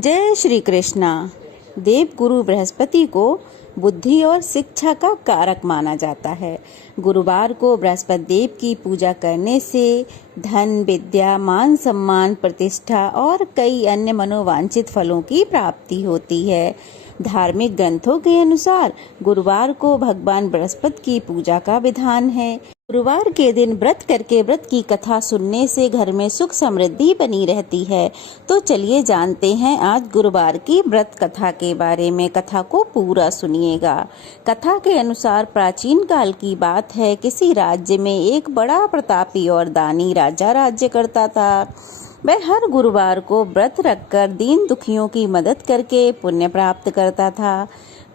जय श्री कृष्णा। देव गुरु बृहस्पति को बुद्धि और शिक्षा का कारक माना जाता है। गुरुवार को बृहस्पति देव की पूजा करने से धन, विद्या, मान सम्मान, प्रतिष्ठा और कई अन्य मनोवांछित फलों की प्राप्ति होती है। धार्मिक ग्रंथों के अनुसार गुरुवार को भगवान बृहस्पति की पूजा का विधान है। गुरुवार के दिन व्रत करके व्रत की कथा सुनने से घर में सुख समृद्धि बनी रहती है। तो चलिए जानते हैं आज गुरुवार की व्रत कथा के बारे में। कथा को पूरा सुनिएगा। कथा के अनुसार प्राचीन काल की बात है। किसी राज्य में एक बड़ा प्रतापी और दानी राजा राज्य करता था। वह हर गुरुवार को व्रत रखकर दीन दुखियों की मदद करके पुण्य प्राप्त करता था।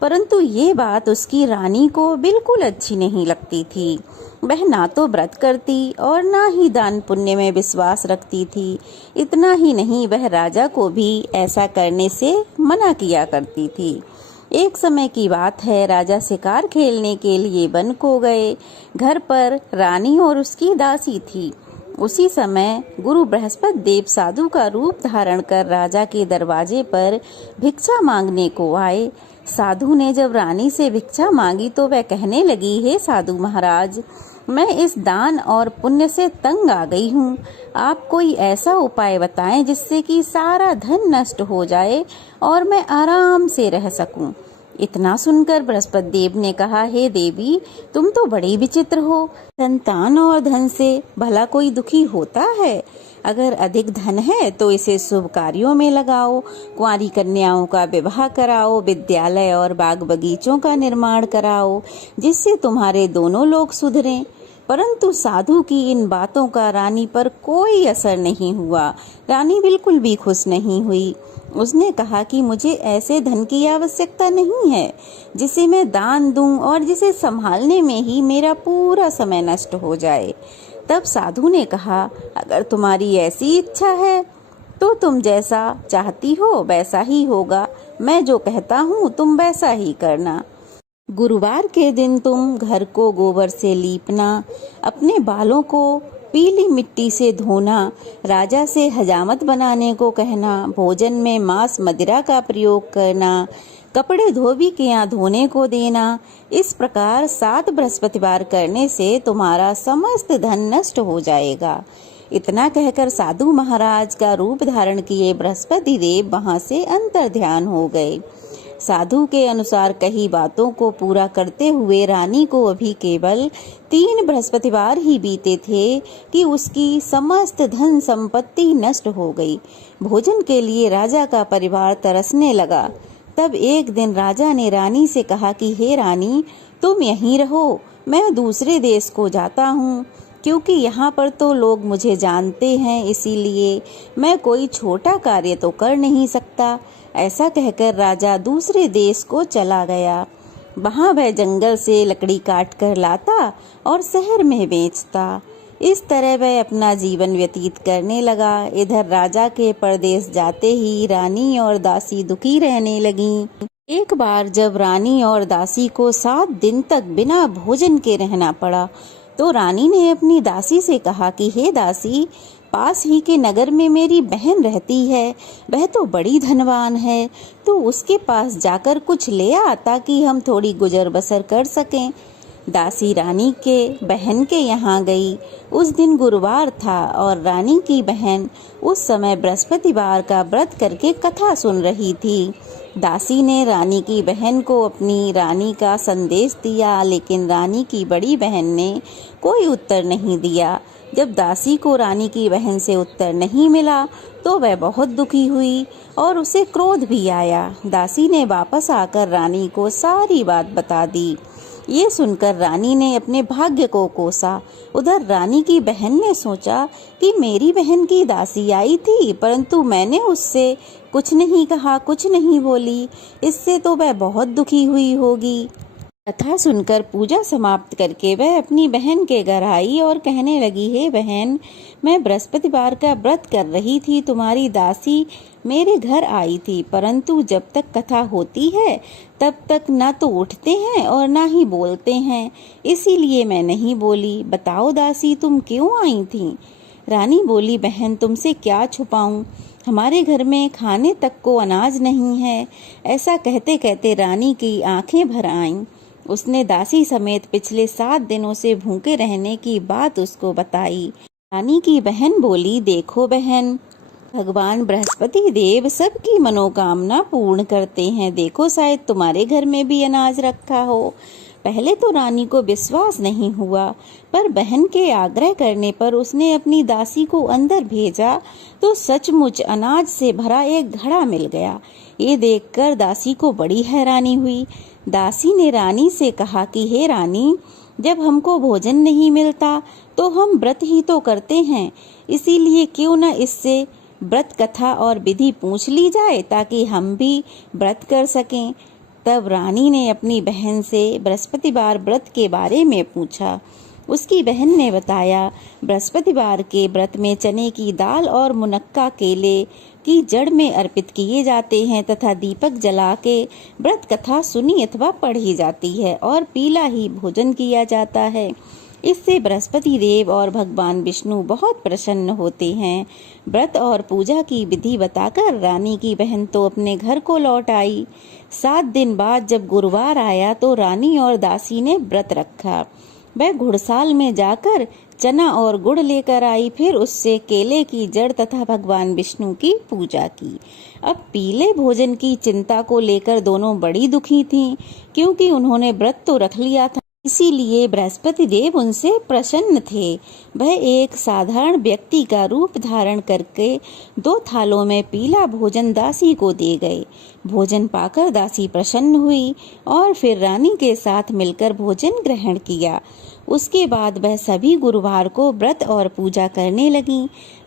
परंतु ये बात उसकी रानी को बिल्कुल अच्छी नहीं लगती थी। वह ना तो व्रत करती और ना ही दान पुण्य में विश्वास रखती थी। इतना ही नहीं, वह राजा को भी ऐसा करने से मना किया करती थी। एक समय की बात है, राजा शिकार खेलने के लिए वन को गए। घर पर रानी और उसकी दासी थी। उसी समय गुरु बृहस्पति देव साधु का रूप धारण कर राजा के दरवाजे पर भिक्षा मांगने को आए। साधु ने जब रानी से भिक्षा मांगी तो वह कहने लगी, हे साधु महाराज, मैं इस दान और पुण्य से तंग आ गई हूँ। आप कोई ऐसा उपाय बताएं जिससे कि सारा धन नष्ट हो जाए और मैं आराम से रह सकूं। इतना सुनकर बृहस्पति देव ने कहा, हे देवी, तुम तो बड़ी विचित्र हो। संतान और धन से भला कोई दुखी होता है? अगर अधिक धन है तो इसे शुभ कार्यों में लगाओ, कुंवारी कन्याओं का विवाह कराओ, विद्यालय और बाग बगीचों का निर्माण कराओ, जिससे तुम्हारे दोनों लोग सुधरें। परंतु साधु की इन बातों का रानी पर कोई असर नहीं हुआ। रानी बिल्कुल भी खुश नहीं हुई। उसने कहा कि मुझे ऐसे धन की आवश्यकता नहीं है जिसे मैं दान दूं और जिसे संभालने में ही मेरा पूरा समय नष्ट हो जाए। तब साधु ने कहा, अगर तुम्हारी ऐसी इच्छा है तो तुम जैसा चाहती हो वैसा ही होगा। मैं जो कहता हूँ तुम वैसा ही करना। गुरुवार के दिन तुम घर को गोबर से लीपना, अपने बालों को पीली मिट्टी से धोना, राजा से हजामत बनाने को कहना, भोजन में मांस मदिरा का प्रयोग करना, कपड़े धोबी के यहाँ धोने को देना। इस प्रकार 7 बृहस्पतिवार करने से तुम्हारा समस्त धन नष्ट हो जाएगा। इतना कहकर साधु महाराज का रूप धारण किए बृहस्पति देव वहां से अंतर्ध्यान हो गए। साधु के अनुसार कही बातों को पूरा करते हुए रानी को अभी केवल 3 बृहस्पतिवार ही बीते थे कि उसकी समस्त धन संपत्ति नष्ट हो गई। भोजन के लिए राजा का परिवार तरसने लगा। तब एक दिन राजा ने रानी से कहा कि हे रानी, तुम यहीं रहो, मैं दूसरे देश को जाता हूँ, क्योंकि यहाँ पर तो लोग मुझे जानते हैं, इसीलिए मैं कोई छोटा कार्य तो कर नहीं सकता। ऐसा कहकर राजा दूसरे देश को चला गया। वहाँ वह जंगल से लकड़ी काट कर लाता और शहर में बेचता। इस तरह वह अपना जीवन व्यतीत करने लगा। इधर राजा के परदेश जाते ही रानी और दासी दुखी रहने लगीं। एक बार जब रानी और दासी को 7 दिन तक बिना भोजन के रहना पड़ा तो रानी ने अपनी दासी से कहा कि हे दासी, पास ही के नगर में मेरी बहन रहती है, वह तो बड़ी धनवान है, तो उसके पास जाकर कुछ ले आ ताकि हम थोड़ी गुजर बसर कर सकें। दासी रानी के बहन के यहाँ गई। उस दिन गुरुवार था और रानी की बहन उस समय बृहस्पतिवार का व्रत करके कथा सुन रही थी। दासी ने रानी की बहन को अपनी रानी का संदेश दिया, लेकिन रानी की बड़ी बहन ने कोई उत्तर नहीं दिया। जब दासी को रानी की बहन से उत्तर नहीं मिला तो वह बहुत दुखी हुई और उसे क्रोध भी आया। दासी ने वापस आकर रानी को सारी बात बता दी। ये सुनकर रानी ने अपने भाग्य को कोसा। उधर रानी की बहन ने सोचा कि मेरी बहन की दासी आई थी, परंतु मैंने उससे कुछ नहीं कहा, कुछ नहीं बोली, इससे तो वह बहुत दुखी हुई होगी। कथा सुनकर पूजा समाप्त करके वह अपनी बहन के घर आई और कहने लगी, हे बहन, मैं बृहस्पतिवार का व्रत कर रही थी, तुम्हारी दासी मेरे घर आई थी, परंतु जब तक कथा होती है तब तक ना तो उठते हैं और ना ही बोलते हैं, इसीलिए मैं नहीं बोली। बताओ दासी, तुम क्यों आई थी? रानी बोली, बहन तुमसे क्या छुपाऊं, हमारे घर में खाने तक को अनाज नहीं है। ऐसा कहते कहते रानी की आंखें भर आईं। उसने दासी समेत पिछले 7 दिनों से भूखे रहने की बात उसको बताई। रानी की बहन बोली, देखो बहन, भगवान बृहस्पति देव सबकी मनोकामना पूर्ण करते हैं। देखो शायद तुम्हारे घर में भी अनाज रखा हो। पहले तो रानी को विश्वास नहीं हुआ, पर बहन के आग्रह करने पर उसने अपनी दासी को अंदर भेजा तो सचमुच अनाज से भरा एक घड़ा मिल गया। ये देखकर दासी को बड़ी हैरानी हुई। दासी ने रानी से कहा कि हे रानी, जब हमको भोजन नहीं मिलता तो हम व्रत ही तो करते हैं, इसीलिए क्यों न इससे व्रत कथा और विधि पूछ ली जाए ताकि हम भी व्रत कर सकें। तब रानी ने अपनी बहन से बृहस्पतिवार व्रत के बारे में पूछा। उसकी बहन ने बताया, बृहस्पतिवार के व्रत में चने की दाल और मुनक्का केले की जड़ में अर्पित किए जाते हैं तथा दीपक जला के व्रत कथा सुनी अथवा पढ़ी जाती है और पीला ही भोजन किया जाता है। इससे बृहस्पति देव और भगवान विष्णु बहुत प्रसन्न होते हैं। व्रत और पूजा की विधि बताकर रानी की बहन तो अपने घर को लौट आई। 7 दिन बाद जब गुरुवार आया तो रानी और दासी ने व्रत रखा। वह घुड़साल में जाकर चना और गुड़ लेकर आई, फिर उससे केले की जड़ तथा भगवान विष्णु की पूजा की। अब पीले भोजन की चिंता को लेकर दोनों बड़ी दुखी थीं, क्योंकि उन्होंने व्रत तो रख लिया था, इसीलिए बृहस्पति देव उनसे प्रसन्न थे। वह एक साधारण व्यक्ति का रूप धारण करके 2 थालों में पीला भोजन दासी को दे गए। भोजन पाकर दासी प्रसन्न हुई और फिर रानी के साथ मिलकर भोजन ग्रहण किया। उसके बाद वह सभी गुरुवार को व्रत और पूजा करने लगी।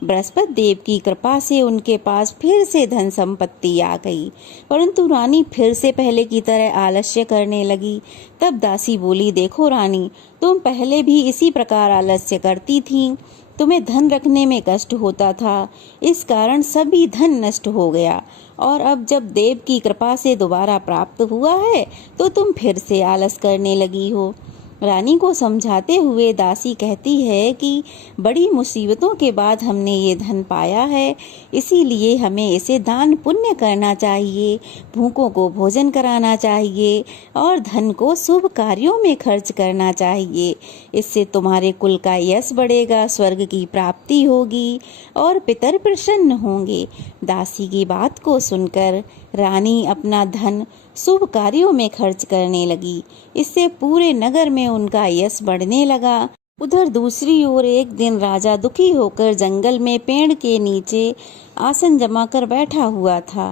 बृहस्पति देव की कृपा से उनके पास फिर से धन संपत्ति आ गई, परंतु रानी फिर से पहले की तरह आलस्य करने लगी। तब दासी बोली, देखो रानी, तुम पहले भी इसी प्रकार आलस्य करती थी। तुम्हें धन रखने में कष्ट होता था, इस कारण सभी धन नष्ट हो गया, और अब जब देव की कृपा से दोबारा प्राप्त हुआ है तो तुम फिर से आलस करने लगी हो। रानी को समझाते हुए दासी कहती है कि बड़ी मुसीबतों के बाद हमने ये धन पाया है, इसीलिए हमें इसे दान पुण्य करना चाहिए, भूखों को भोजन कराना चाहिए और धन को शुभ कार्यों में खर्च करना चाहिए। इससे तुम्हारे कुल का यश बढ़ेगा, स्वर्ग की प्राप्ति होगी और पितर प्रसन्न होंगे। दासी की बात को सुनकर रानी अपना धन शुभ कार्यों में खर्च करने लगी। इससे पूरे नगर में उनका यश बढ़ने लगा। उधर दूसरी ओर एक दिन राजा दुखी होकर जंगल में पेड़ के नीचे आसन जमाकर बैठा हुआ था।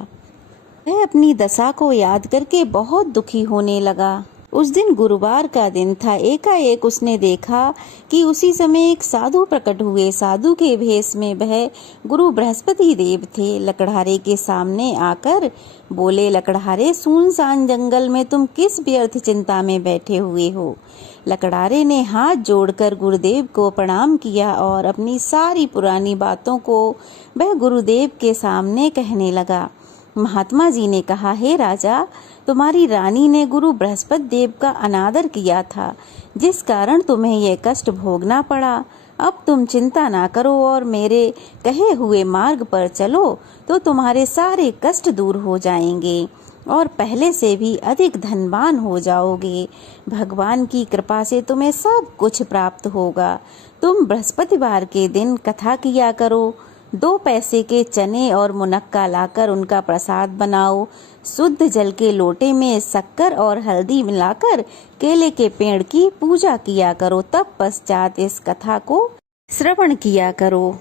वह अपनी दशा को याद करके बहुत दुखी होने लगा। उस दिन गुरुवार का दिन था। एकाएक उसने देखा कि उसी समय एक साधु प्रकट हुए। साधु के भेष में वह गुरु बृहस्पति देव थे। लकड़हारे के सामने आकर बोले, लकड़हारे, सुनसान जंगल में तुम किस व्यर्थ चिंता में बैठे हुए हो? लकड़हारे ने हाथ जोड़कर गुरुदेव को प्रणाम किया और अपनी सारी पुरानी बातों को वह गुरुदेव के सामने कहने लगा। महात्मा जी ने कहा, हे राजा, तुम्हारी रानी ने गुरु बृहस्पति देव का अनादर किया था, जिस कारण तुम्हें यह कष्ट भोगना पड़ा। अब तुम चिंता ना करो और मेरे कहे हुए मार्ग पर चलो तो तुम्हारे सारे कष्ट दूर हो जाएंगे और पहले से भी अधिक धनवान हो जाओगे। भगवान की कृपा से तुम्हें सब कुछ प्राप्त होगा। तुम बृहस्पतिवार के दिन कथा किया करो। 2 पैसे के चने और मुनक्का लाकर उनका प्रसाद बनाओ। शुद्ध जल के लोटे में शक्कर और हल्दी मिलाकर केले के पेड़ की पूजा किया करो। तब पश्चात इस कथा को श्रवण किया करो।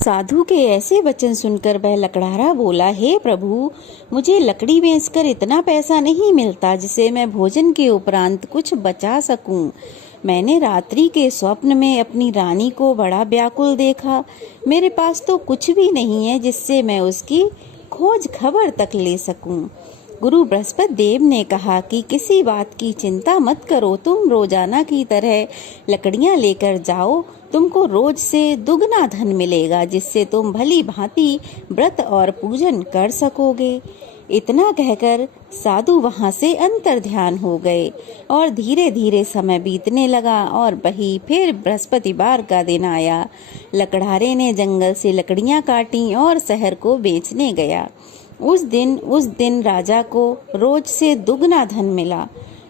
साधु के ऐसे वचन सुनकर वह लकड़हारा बोला, हे प्रभु, मुझे लकड़ी बेचकर इतना पैसा नहीं मिलता जिसे मैं भोजन के उपरांत कुछ बचा सकूं। मैंने रात्रि के स्वप्न में अपनी रानी को बड़ा व्याकुल देखा। मेरे पास तो कुछ भी नहीं है जिससे मैं उसकी खोज खबर तक ले सकूं। गुरु बृहस्पति देव ने कहा कि किसी बात की चिंता मत करो, तुम रोजाना की तरह लकड़ियां लेकर जाओ। तुमको रोज से दुगना धन मिलेगा, जिससे तुम भली भांति व्रत और पूजन कर सकोगे। इतना कहकर साधु वहां से अंतर्ध्यान हो गए और धीरे धीरे समय बीतने लगा और वही फिर बृहस्पतिवार का दिन आया। लकड़हारे ने जंगल से लकड़ियां काटी और शहर को बेचने गया। उस दिन राजा को रोज से दुगना धन मिला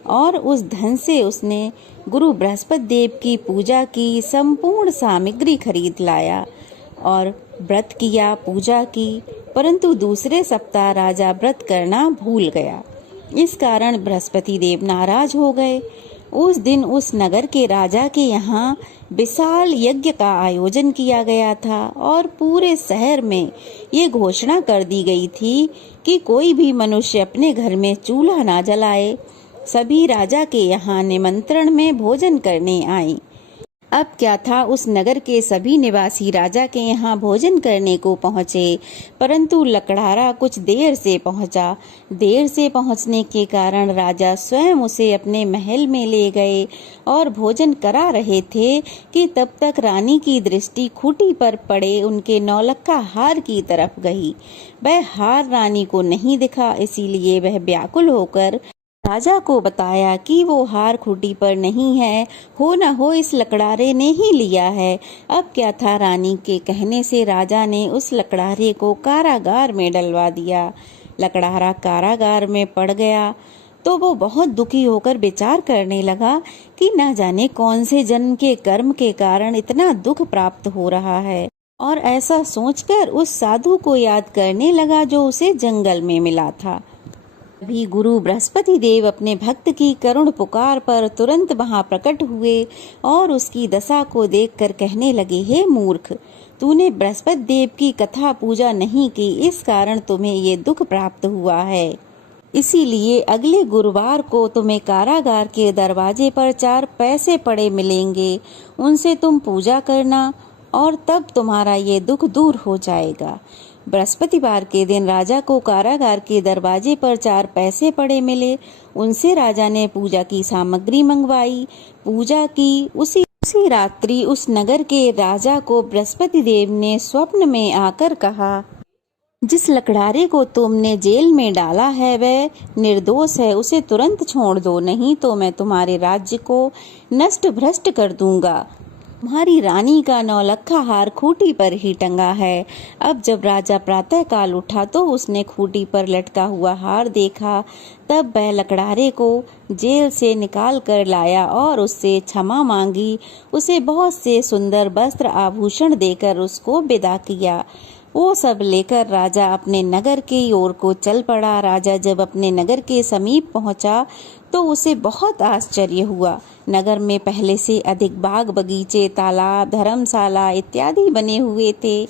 और उस धन से उसने गुरु बृहस्पति देव की पूजा की संपूर्ण सामग्री खरीद लाया और व्रत किया, पूजा की। परंतु दूसरे सप्ताह राजा व्रत करना भूल गया। इस कारण बृहस्पति देव नाराज हो गए। उस दिन उस नगर के राजा के यहाँ विशाल यज्ञ का आयोजन किया गया था और पूरे शहर में ये घोषणा कर दी गई थी कि कोई भी मनुष्य अपने घर में चूल्हा ना जलाए। सभी राजा के यहाँ निमंत्रण में भोजन करने आए। अब क्या था, उस नगर के सभी निवासी राजा के यहाँ भोजन करने को पहुँचे, परंतु लकड़हारा कुछ देर से पहुँचा। देर से पहुँचने के कारण राजा स्वयं उसे अपने महल में ले गए और भोजन करा रहे थे कि तब तक रानी की दृष्टि खूंटी पर पड़े उनके नौलक्खा हार की तरफ गई। वह हार रानी को नहीं दिखा, इसीलिए वह व्याकुल होकर राजा को बताया कि वो हार खूंटी पर नहीं है, हो न हो इस लकड़हारे ने ही लिया है। अब क्या था, रानी के कहने से राजा ने उस लकड़हारे को कारागार में डलवा दिया। लकड़हारा कारागार में पड़ गया तो वो बहुत दुखी होकर विचार करने लगा कि न जाने कौन से जन्म के कर्म के कारण इतना दुख प्राप्त हो रहा है, और ऐसा सोचकर उस साधु को याद करने लगा जो उसे जंगल में मिला था। भी गुरु बृहस्पति देव अपने भक्त की करुण पुकार पर तुरंत वहां प्रकट हुए और उसकी दशा को देखकर कहने लगे, हे मूर्ख, तूने बृहस्पति देव की कथा पूजा नहीं की, इस कारण तुम्हें ये दुख प्राप्त हुआ है। इसीलिए अगले गुरुवार को तुम्हें कारागार के दरवाजे पर 4 पैसे पड़े मिलेंगे, उनसे तुम पूजा करना और तब तुम्हारा ये दुख दूर हो जाएगा। बृहस्पतिवार के दिन राजा को कारागार के दरवाजे पर 4 पैसे पड़े मिले। उनसे राजा ने पूजा की सामग्री मंगवाई, पूजा की। उसी रात्रि उस नगर के राजा को बृहस्पति देव ने स्वप्न में आकर कहा, जिस लकड़हारे को तुमने जेल में डाला है वह निर्दोष है, उसे तुरंत छोड़ दो, नहीं तो मैं तुम्हारे राज्य को नष्ट भ्रष्ट कर दूंगा। तुम्हारी रानी का नौलक्खा हार खूंटी पर ही टंगा है। अब जब राजा प्रातः काल उठा तो उसने खूंटी पर लटका हुआ हार देखा। तब वह लकड़हारे को जेल से निकाल कर लाया और उससे क्षमा मांगी। उसे बहुत से सुंदर वस्त्र आभूषण देकर उसको विदा किया। वो सब लेकर राजा अपने नगर की ओर को चल पड़ा। राजा जब अपने नगर के समीप पहुंचा तो उसे बहुत आश्चर्य हुआ। नगर में पहले से अधिक बाग बगीचे, तालाब, धर्मशाला इत्यादि बने हुए थे।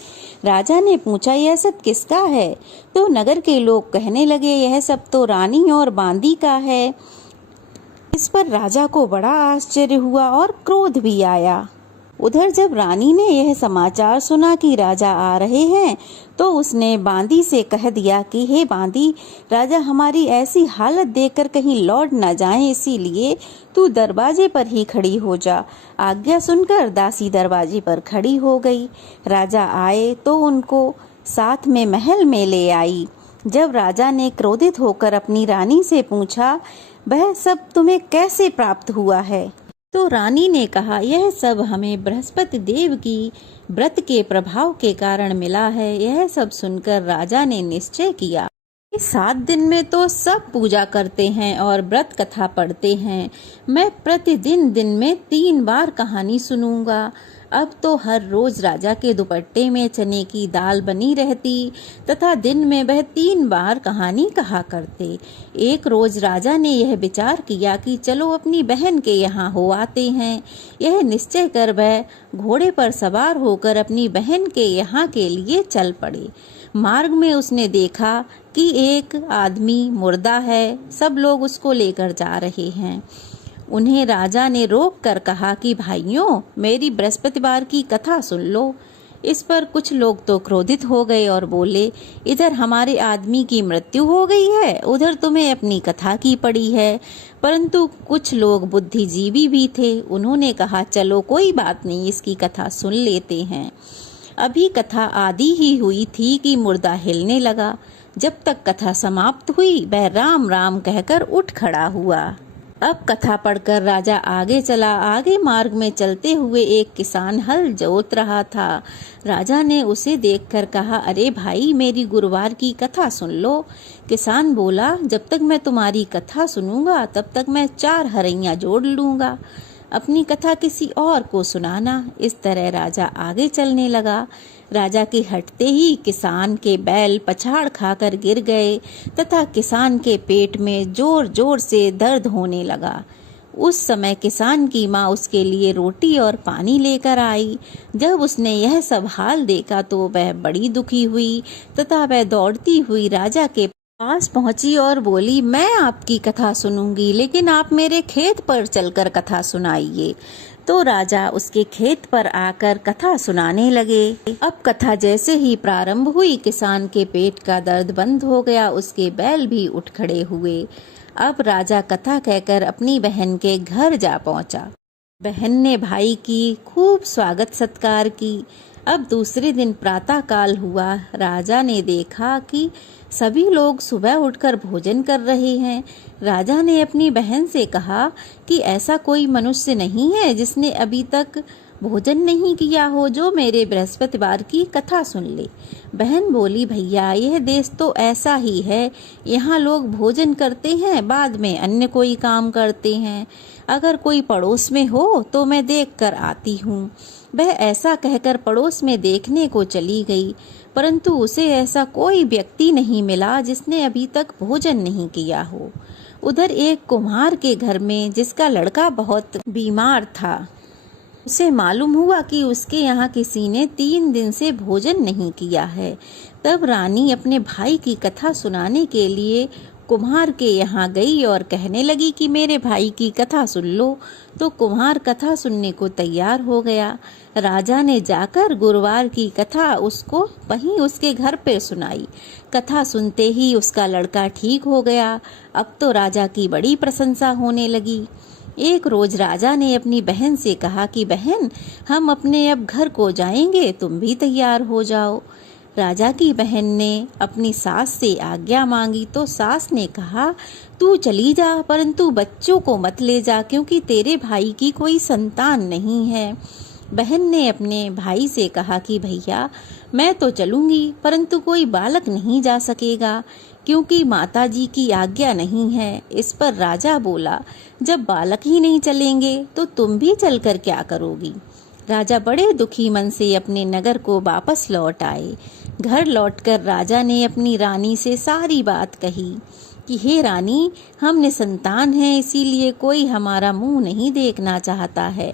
राजा ने पूछा, यह सब किसका है? तो नगर के लोग कहने लगे, यह सब तो रानी और बांदी का है। इस पर राजा को बड़ा आश्चर्य हुआ और क्रोध भी आया। उधर जब रानी ने यह समाचार सुना कि राजा आ रहे हैं तो उसने बांदी से कह दिया कि हे बांदी, राजा हमारी ऐसी हालत देखकर कहीं लौट न जाएं, इसीलिए तू दरवाजे पर ही खड़ी हो जा। आज्ञा सुनकर दासी दरवाजे पर खड़ी हो गई। राजा आए तो उनको साथ में महल में ले आई। जब राजा ने क्रोधित होकर अपनी रानी से पूछा, वह सब तुम्हें कैसे प्राप्त हुआ है? तो रानी ने कहा, यह सब हमें बृहस्पति देव की व्रत के प्रभाव के कारण मिला है। यह सब सुनकर राजा ने निश्चय किया कि 7 दिन में तो सब पूजा करते हैं और व्रत कथा पढ़ते हैं। मैं प्रतिदिन दिन में 3 बार कहानी सुनूंगा। अब तो हर रोज राजा के दुपट्टे में चने की दाल बनी रहती तथा दिन में वह 3 बार कहानी कहा करते। एक रोज राजा ने यह विचार किया कि चलो अपनी बहन के यहाँ हो आते हैं। यह निश्चय कर वह घोड़े पर सवार होकर अपनी बहन के यहाँ के लिए चल पड़े। मार्ग में उसने देखा कि एक आदमी मुर्दा है, सब लोग उसको लेकर जा रहे हैं। उन्हें राजा ने रोक कर कहा कि भाइयों, मेरी बृहस्पतिवार की कथा सुन लो। इस पर कुछ लोग तो क्रोधित हो गए और बोले, इधर हमारे आदमी की मृत्यु हो गई है, उधर तुम्हें अपनी कथा की पड़ी है। परंतु कुछ लोग बुद्धिजीवी भी थे, उन्होंने कहा चलो कोई बात नहीं, इसकी कथा सुन लेते हैं। अभी कथा आदि ही हुई थी कि मुर्दा हिलने लगा। जब तक कथा समाप्त हुई वह राम राम कहकर उठ खड़ा हुआ। अब कथा पढ़कर राजा आगे चला। आगे मार्ग में चलते हुए एक किसान हल जोत रहा था। राजा ने उसे देखकर कहा, अरे भाई, मेरी गुरुवार की कथा सुन लो। किसान बोला, जब तक मैं तुम्हारी कथा सुनूंगा तब तक मैं 4 हरैया जोड़ लूंगा, अपनी कथा किसी और को सुनाना। इस तरह राजा आगे चलने लगा। राजा के हटते ही किसान के बैल पछाड़ खाकर गिर गए तथा किसान के पेट में जोर जोर से दर्द होने लगा। उस समय किसान की माँ उसके लिए रोटी और पानी लेकर आई। जब उसने यह सब हाल देखा तो वह बड़ी दुखी हुई तथा वह दौड़ती हुई राजा के पास पहुंची और बोली, मैं आपकी कथा सुनूंगी, लेकिन आप मेरे खेत पर चलकर कथा सुनाइए। तो राजा उसके खेत पर आकर कथा सुनाने लगे। अब कथा जैसे ही प्रारंभ हुई, किसान के पेट का दर्द बंद हो गया, उसके बैल भी उठ खड़े हुए। अब राजा कथा कहकर अपनी बहन के घर जा पहुंचा। बहन ने भाई की खूब स्वागत सत्कार की। अब दूसरे दिन प्रातः काल हुआ। राजा ने देखा कि सभी लोग सुबह उठकर भोजन कर रहे हैं। राजा ने अपनी बहन से कहा कि ऐसा कोई मनुष्य नहीं है जिसने अभी तक भोजन नहीं किया हो, जो मेरे बृहस्पतिवार की कथा सुन ले। बहन बोली, भैया, यह देश तो ऐसा ही है, यहाँ लोग भोजन करते हैं, बाद में अन्य कोई काम करते हैं। अगर कोई पड़ोस में हो तो मैं देख कर आती हूँ। वह ऐसा कहकर पड़ोस में देखने को चली गई, परंतु उसे ऐसा कोई व्यक्ति नहीं मिला जिसने अभी तक भोजन नहीं किया हो। उधर एक कुम्हार के घर में, जिसका लड़का बहुत बीमार था, उसे मालूम हुआ कि उसके यहाँ किसी ने 3 दिन से भोजन नहीं किया है। तब रानी अपने भाई की कथा सुनाने के लिए कुम्हार के यहाँ गई और कहने लगी कि मेरे भाई की कथा सुन लो। तो कुम्हार कथा सुनने को तैयार हो गया। राजा ने जाकर गुरुवार की कथा उसको वहीं उसके घर पे सुनाई। कथा सुनते ही उसका लड़का ठीक हो गया। अब तो राजा की बड़ी प्रशंसा होने लगी। एक रोज राजा ने अपनी बहन से कहा कि बहन, हम अपने अब घर को जाएंगे, तुम भी तैयार हो जाओ। राजा की बहन ने अपनी सास से आज्ञा मांगी तो सास ने कहा, तू चली जा, परंतु बच्चों को मत ले जा, क्योंकि तेरे भाई की कोई संतान नहीं है। बहन ने अपने भाई से कहा कि भैया, मैं तो चलूंगी, परंतु कोई बालक नहीं जा सकेगा, क्योंकि माताजी की आज्ञा नहीं है। इस पर राजा बोला, जब बालक ही नहीं चलेंगे तो तुम भी चलकर क्या करोगी। राजा बड़े दुखी मन से अपने नगर को वापस लौट आए। घर लौटकर राजा ने अपनी रानी से सारी बात कही कि हे रानी, हम निसंतान हैं, इसीलिए कोई हमारा मुंह नहीं देखना चाहता है।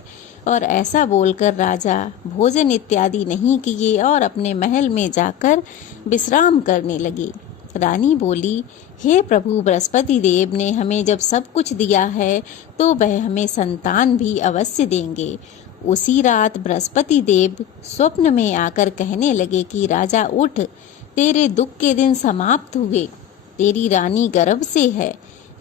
और ऐसा बोलकर राजा भोजन इत्यादि नहीं किए और अपने महल में जाकर विश्राम करने लगे। रानी बोली, हे प्रभु, बृहस्पति देव ने हमें जब सब कुछ दिया है तो वह हमें संतान भी अवश्य देंगे। उसी रात बृहस्पति देव स्वप्न में आकर कहने लगे कि राजा उठ, तेरे दुख के दिन समाप्त हुए, तेरी रानी गर्भ से है।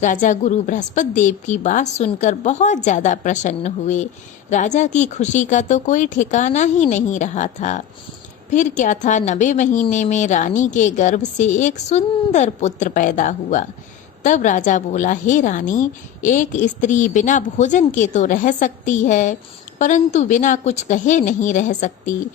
राजा गुरु बृहस्पति देव की बात सुनकर बहुत ज्यादा प्रसन्न हुए। राजा की खुशी का तो कोई ठिकाना ही नहीं रहा था। फिर क्या था, 90 महीने में रानी के गर्भ से एक सुंदर पुत्र पैदा हुआ। तब राजा बोला, हे रानी, एक स्त्री बिना भोजन के तो रह सकती है, परंतु बिना कुछ कहे नहीं रह सकती।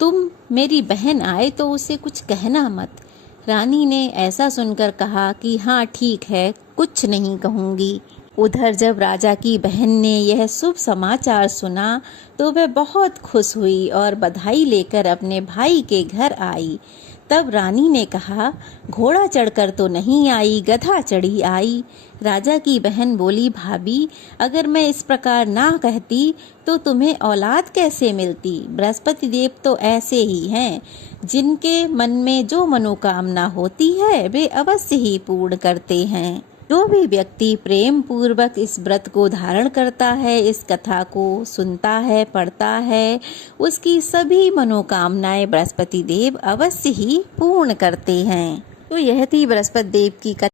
तुम मेरी बहन आए तो उसे कुछ कहना मत। रानी ने ऐसा सुनकर कहा कि हाँ ठीक है, कुछ नहीं कहूँगी। उधर जब राजा की बहन ने यह शुभ समाचार सुना तो वह बहुत खुश हुई और बधाई लेकर अपने भाई के घर आई। तब रानी ने कहा, घोड़ा चढ़कर तो नहीं आई, गधा चढ़ी आई। राजा की बहन बोली, भाभी, अगर मैं इस प्रकार ना कहती तो तुम्हें औलाद कैसे मिलती। बृहस्पति देव तो ऐसे ही हैं, जिनके मन में जो मनोकामना होती है वे अवश्य ही पूर्ण करते हैं। जो भी व्यक्ति प्रेम पूर्वक इस व्रत को धारण करता है, इस कथा को सुनता है, पढ़ता है, उसकी सभी मनोकामनाएं बृहस्पति देव अवश्य ही पूर्ण करते हैं। तो यह थी बृहस्पति देव की कथा।